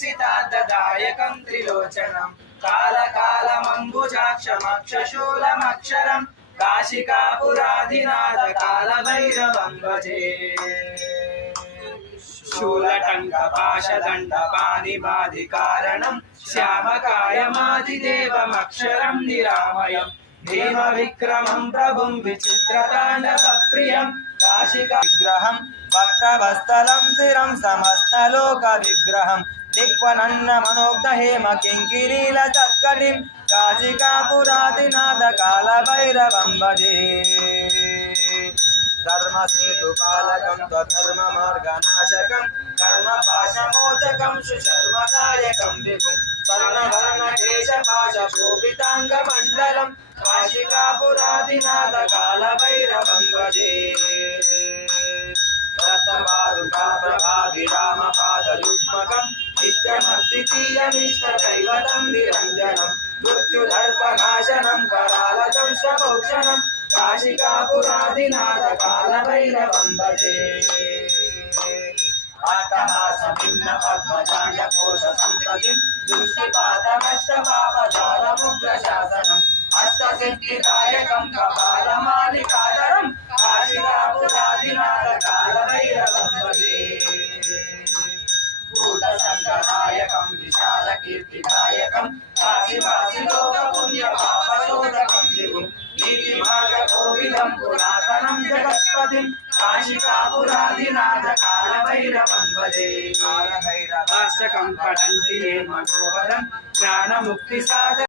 दीप्सितार्धदायकं त्रिलोचनं कालकालमम्बुजाक्षमक्षशूलमक्षरं काशिकापुराधिनाथ कालभैरवं भजे शूलटङ्कपाशदण्डपाणिबाधिकारणं श्यामकायमादिदेवमक्षरं निरामयम् भीमविक्रमं प्रभुं विचित्रताण्डवप्रियं काशिकाविग्रहं भक्तवत्सलं चिरं समस्तलोकविग्रहं दिक्वनन्नमनोग्धहेम किङ्किरीलसत्कटिं काशिकापुराधिनाथ कालभैरवं भजे धर्मसेतुपालकं त्वधर्ममार्गनाशकं कर्मपाशमोचकं सुशर्मदायकं विभुं स्वर्णवर्णकेशपाशशोभिताङ्गमण्डलं काशिकापुराधिनाथ कालभैरवं भजे रक्तपादुकाप्रभाभिरामपादयुग्मकं नित्यमद्वितीयमिष्टदैवतं निरञ्जनं मृत्युदर्पनाशनं करालदंशमोक्षणं काशिकापुराधिनाथ कालभैरवं भजे अट्टहासभिन्नपद्मजाण्डकोशसम्प्रतिं दृष्टिपातमष्टपापजालमुग्रशासनम् अष्टसिद्धिदायकं कपालमालिकाधरं काशिकापुराधिनाथ कालभैरवं भजे भूतसङ्गदायकं विशालकीर्तिदायकं काशीवासिलोकपुण्यपापशोधकं विभुं नीतिमार्गकोविदं पुरातनं जगत्पतिं काशिकापुराधिनाथ कालभैरवं भजे कालभैरवाष्टकं पठन्ति ये मनोहरं ज्ञानमुक्तिसाधकं